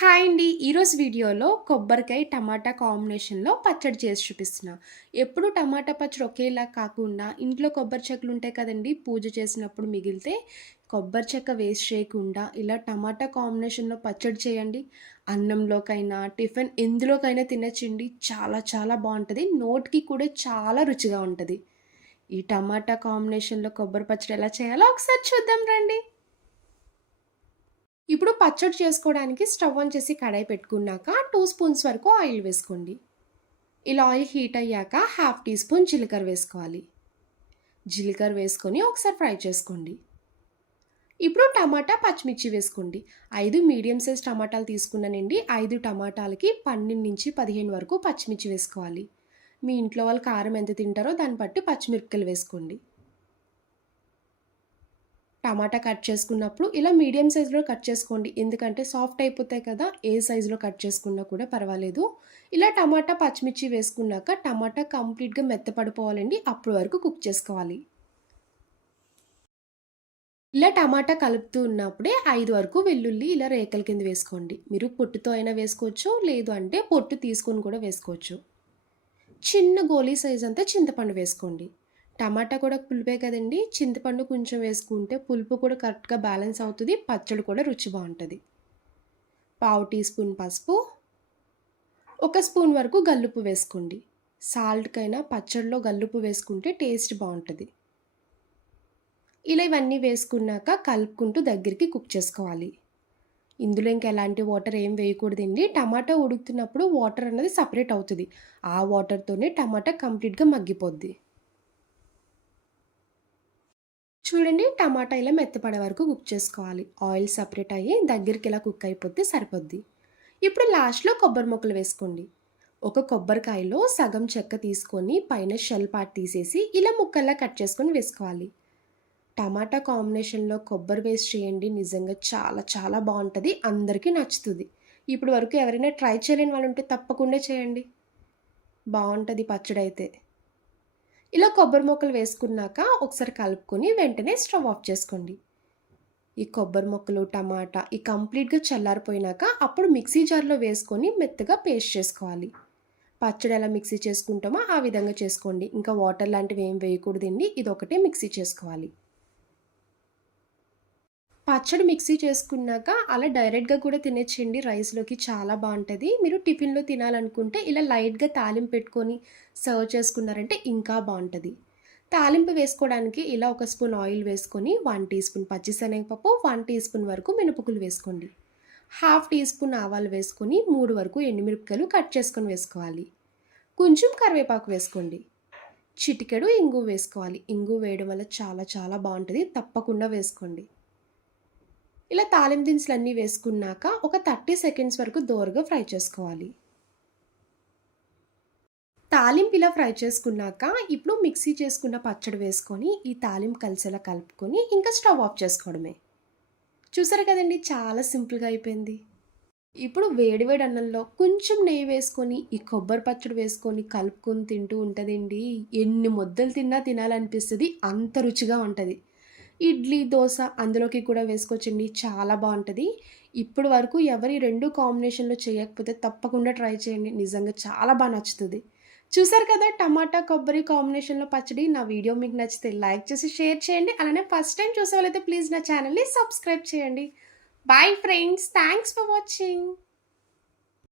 Hi అండి. ఈరోజు వీడియోలో కొబ్బరికాయ టమాటా కాంబినేషన్లో పచ్చడి చేసి చూపిస్తున్నా. ఎప్పుడు టమాటా పచ్చడి ఒకేలా కాకుండా ఇంట్లో కొబ్బరి చెక్కలు ఉంటాయి కదండి పూజ చేసినప్పుడు మిగిలితే కొబ్బరి చెక్క వేస్ట్ చేయకుండా ఇలా టమాటా కాంబినేషన్లో పచ్చడి చేయండి. అన్నంలోకైనా టిఫిన్ ఎందులోకైనా తినచ్చండి. చాలా చాలా బాగుంటుంది. నోటికి కూడా చాలా రుచిగా ఉంటుంది. ఈ టమాటా కాంబినేషన్లో కొబ్బరి పచ్చడి ఎలా చేయాలో ఒకసారి చూద్దాం రండి. ఇప్పుడు పచ్చడి చేసుకోవడానికి స్టవ్ ఆన్ చేసి కడాయి పెట్టుకున్నాక టూ స్పూన్స్ వరకు ఆయిల్ వేసుకోండి. ఇలా ఆయిల్ హీట్ అయ్యాక హాఫ్ టీ స్పూన్ జీలకర్ర వేసుకోవాలి. జీలకర్ర వేసుకొని ఒకసారి ఫ్రై చేసుకోండి. ఇప్పుడు టమాటా పచ్చిమిర్చి వేసుకోండి. ఐదు మీడియం సైజ్ టమాటాలు తీసుకున్నానండి. ఐదు టమాటాలకి పన్నెండు నుంచి పదిహేను వరకు పచ్చిమిర్చి వేసుకోవాలి. మీ ఇంట్లో వాళ్ళు కారం ఎంత తింటారో దాన్ని బట్టి పచ్చిమిరపకాయలు వేసుకోండి. టమాటా కట్ చేసుకున్నప్పుడు ఇలా మీడియం సైజులో కట్ చేసుకోండి. ఎందుకంటే సాఫ్ట్ అయిపోతాయి కదా ఏ సైజులో కట్ చేసుకున్నా కూడా పర్వాలేదు. ఇలా టమాటా పచ్చిమిర్చి వేసుకున్నాక టమాటా కంప్లీట్గా మెత్తపడిపోవాలండి. అప్పటి వరకు కుక్ చేసుకోవాలి. ఇలా టమాటా కలుపుతూ ఉన్నప్పుడే ఐదు వరకు వెల్లుల్లి ఇలా రేకల కింద వేసుకోండి. మీరు పొట్టుతో అయినా వేసుకోవచ్చు లేదు అంటే పొట్టు తీసుకొని కూడా వేసుకోవచ్చు. చిన్న గోళీ సైజ్ అంతా చింతపండు వేసుకోండి. టమాటా కూడా పులిపే కదండి. చింతపండు కొంచెం వేసుకుంటే పులుపు కూడా కరెక్ట్గా బ్యాలెన్స్ అవుతుంది. పచ్చడి కూడా రుచి బాగుంటుంది. పావు టీ స్పూన్ పసుపు. ఒక స్పూన్ వరకు గల్లుపు వేసుకోండి. సాల్ట్కైనా పచ్చడిలో గల్లుపు వేసుకుంటే టేస్ట్ బాగుంటుంది. ఇలా ఇవన్నీ వేసుకున్నాక కలుపుకుంటూ దగ్గరికి కుక్ చేసుకోవాలి. ఇందులో ఇంకా ఎలాంటి వాటర్ ఏం వేయకూడదండి. టమాటా ఉడుకుతున్నప్పుడు వాటర్ అనేది సపరేట్ అవుతుంది. ఆ వాటర్తోనే టమాటా కంప్లీట్గా మగ్గిపోద్ది. చూడండి టమాటా ఇలా మెత్తపడే వరకు కుక్ చేసుకోవాలి. ఆయిల్ సపరేట్ అయ్యి దగ్గరికి ఇలా కుక్ అయిపోతే సరిపోద్ది. ఇప్పుడు లాస్ట్లో కొబ్బరి ముక్కలు వేసుకోండి. ఒక కొబ్బరికాయలో సగం చెక్క తీసుకొని పైన షెల్ పార్ట్ తీసేసి ఇలా ముక్కల్లా కట్ చేసుకొని వేసుకోవాలి. టమాటా కాంబినేషన్లో కొబ్బరి వేస్ట్ చేయండి. నిజంగా చాలా చాలా బాగుంటుంది. అందరికీ నచ్చుతుంది. ఇప్పుడు వరకు ఎవరైనా ట్రై చేయలేని వాళ్ళు ఉంటే తప్పకుండా చేయండి. బాగుంటుంది పచ్చడి అయితే ఇలా కొబ్బరి మొక్కలు వేసుకున్నాక ఒకసారి కలుపుకొని వెంటనే స్టవ్ ఆఫ్ చేసుకోండి. ఈ కొబ్బరి మొక్కలు టమాటా ఈ కంప్లీట్గా చల్లారిపోయినాక అప్పుడు మిక్సీ జార్లో వేసుకొని మెత్తగా పేస్ట్ చేసుకోవాలి. పచ్చడి ఎలా మిక్సీ చేసుకుంటామో ఆ విధంగా చేసుకోండి. ఇంకా వాటర్ లాంటివి ఏం వేయకూడదండి. ఇది ఒకటే మిక్సీ చేసుకోవాలి. పచ్చడి మిక్సీ చేసుకున్నాక అలా డైరెక్ట్గా కూడా తినేచ్చండి రైస్లోకి చాలా బాగుంటుంది. మీరు టిఫిన్లో తినాలనుకుంటే ఇలా లైట్గా తాలింపు పెట్టుకొని సర్వ్ చేసుకున్నారంటే ఇంకా బాగుంటుంది. తాలింపు వేసుకోవడానికి ఇలా ఒక స్పూన్ ఆయిల్ వేసుకొని వన్ టీ స్పూన్ పచ్చిశనగపప్పు వన్ టీ స్పూన్ వరకు మినపకులు వేసుకోండి. హాఫ్ టీ స్పూన్ ఆవాలు వేసుకొని మూడు వరకు ఎండుమిరపకాయలు కట్ చేసుకొని వేసుకోవాలి. కొంచెం కరివేపాకు వేసుకోండి. చిటికెడు ఇంగు వేసుకోవాలి. ఇంగు వేయడం వల్ల చాలా చాలా బాగుంటుంది. తప్పకుండా వేసుకోండి. ఇలా తాలింపు దినుసులు అన్నీ వేసుకున్నాక ఒక థర్టీ సెకండ్స్ వరకు దోరగా ఫ్రై చేసుకోవాలి. తాలింపు ఇలా ఫ్రై చేసుకున్నాక ఇప్పుడు మిక్సీ చేసుకున్న పచ్చడి వేసుకొని ఈ తాలింపు కలిసేలా కలుపుకొని ఇంకా స్టవ్ ఆఫ్ చేసుకోవడమే. చూసారు కదండి చాలా సింపుల్గా అయిపోయింది. ఇప్పుడు వేడివేడి అన్నంలో కొంచెం నెయ్యి వేసుకొని ఈ కొబ్బరి పచ్చడి వేసుకొని కలుపుకొని తింటూ ఉంటుందండి. ఎన్ని ముద్దలు తిన్నా తినాలనిపిస్తుంది అంత రుచిగా ఉంటుంది. ఇడ్లీ దోశ అందులోకి కూడా వేసుకోవచ్చండి చాలా బాగుంటుంది. ఇప్పుడు వరకు ఎవరి రెండు కాంబినేషన్లో చేయకపోతే తప్పకుండా ట్రై చేయండి. నిజంగా చాలా బాగా నచ్చుతుంది. చూసారు కదా టమాటా కొబ్బరి కాంబినేషన్లో పచ్చడి. నా వీడియో మీకు నచ్చితే లైక్ చేసి షేర్ చేయండి. అలానే ఫస్ట్ టైం చూసే వాళ్ళైతే ప్లీజ్ నా ఛానల్ని సబ్స్క్రైబ్ చేయండి. Bye friends thanks for watching